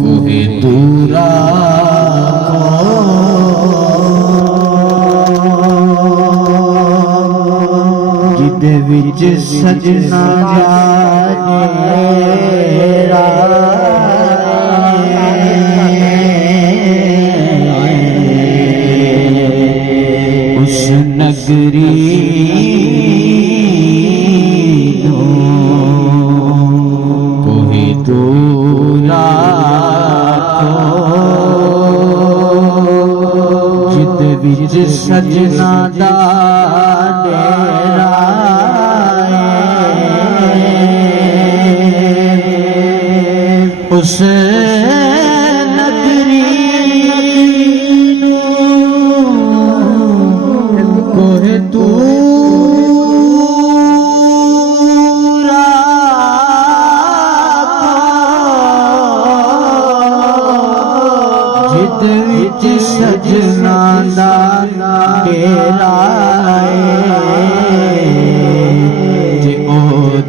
कोहे दूरा जिदे विच सजना उस नगरी कोहे दूरा जिद विच सजना दा डेरा उस नगरी कोहे दूरा जिद विच सजना दा डेरा जे ओ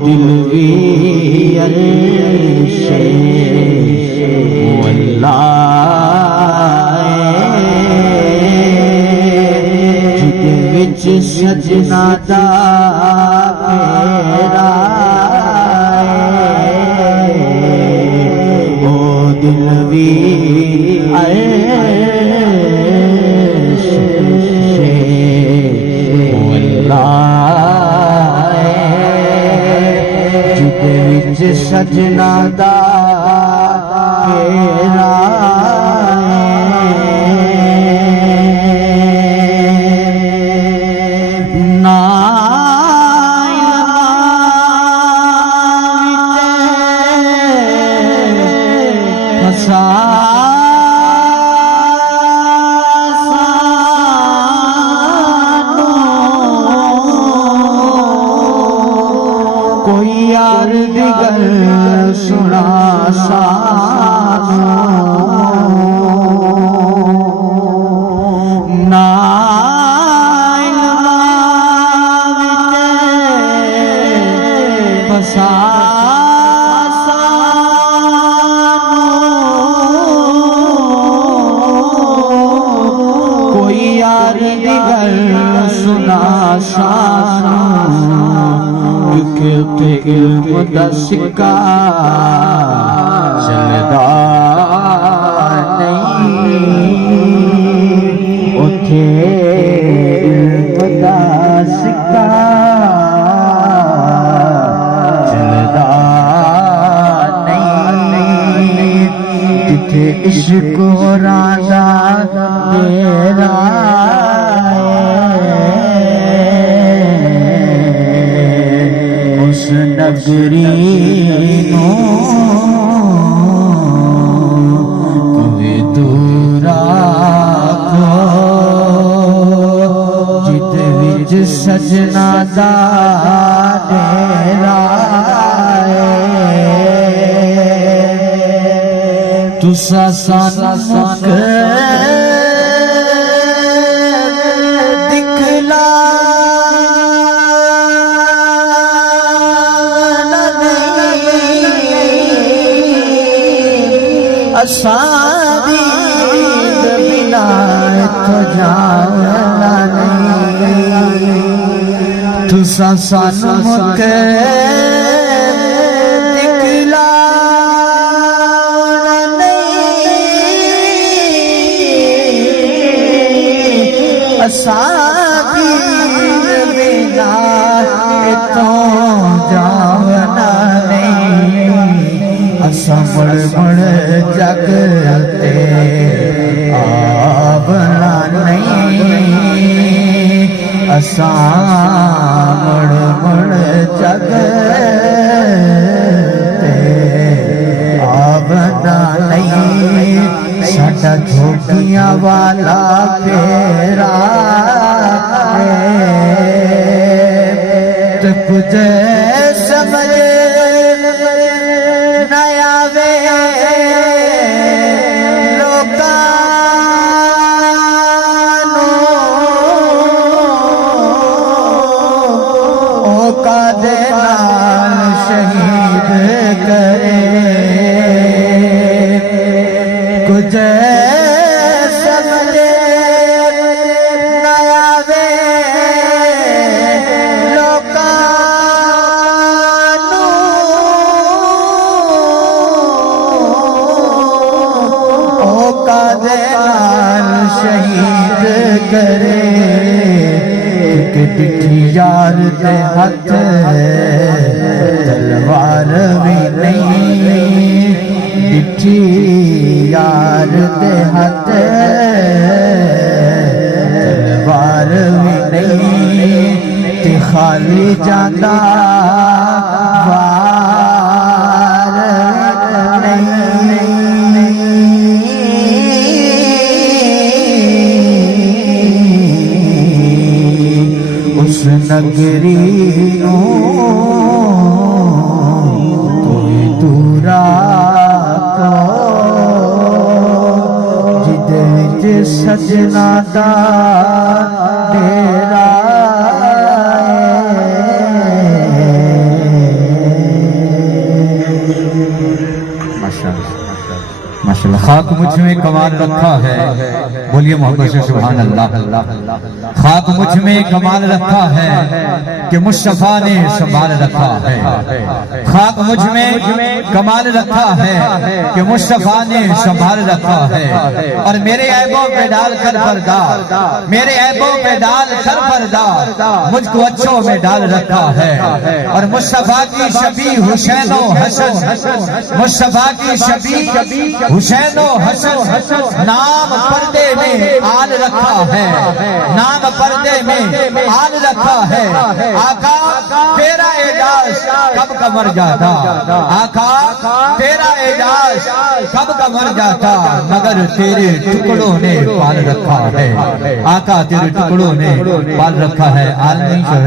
दिल वी अर्शे जिदे विच सजना दा फेरा ओ दिल वी अर्शे जिदे विच सजना दा फेरा कोई यार दी गल सुना सानू ना फसा कोई यार दी गल सुना सानू उते इल्म दा सिक्का चलदा नहीं उथे इल्म दा सिक्का चलदा नहीं जिथे इश्क राजा तेरा नगरी कोहे दूरा जिद विच सजना दा डेरा तुसा साना सुख दिखला असादी बिना तो जाना नहीं तुसा सानू मुके दिखला नहीं असादी बिना तो जाना नहीं असा मड़ मड़ जग ते आवना नहीं असा मड़ मड़ जग ते आवना नहीं साडा झोटियां वाला फेरा तो कुछ समझ जैसे मजे नया वे लोकानू ओ कादे नाल शहीद करे कि डिठी यार दे हथ तलवार भी नहीं डिठी यार दे हथ तलवार भी नहीं ते खाली जांदा वार नहीं उस नगरी कोई दूरा जिदे सजना दा डेरा माशाल्लाह। खाक मुझ में कमाल रखा है, बोलिए मोहब्बत से सुभान अल्लाह। खाक मुझ में कमाल रखा है कि मुस्तफा ने संभाल रखा है। खाक मुझ में कमाल रखा है कि मुस्तफा ने संभाल रखा है। और मेरे ऐबों पे डाल कर पर्दा, मेरे ऐबों पे डाल कर पर्दा मुझको अच्छों में डाल रखा है। और मुस्तफा की शबी हुसैन व हसन, मुस्तफा की शबी हुसैन व हसन नाम पर्दे में आल रखा है, नाम पर्दे में आल रखा है। आका तेरा एजाज कब का मर जाता, आका तेरा एजाज कब का मर जाता, मगर तेरे टुकड़ों ने पाल रखा है। आका तेरे टुकड़ों ने पाल रखा है। आलमी शहर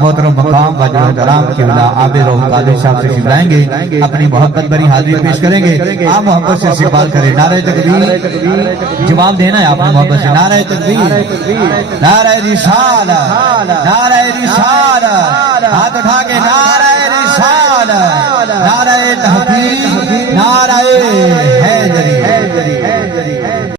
मोहतरम मकाम वजराम की आबिद कादिर साहब से शिवलाएंगे, अपनी मोहब्बत भरी हाजिरी पेश करेंगे। आप मोहब्बत से इस्तेमाल करें। नारे तकबीर, जवाब देना है आपने मोहब्बत से। नारे तकबीर, नारे रिसालत, नारे रिसालत, हाथ उठा के नारे रिसालत, नारे तहकीर।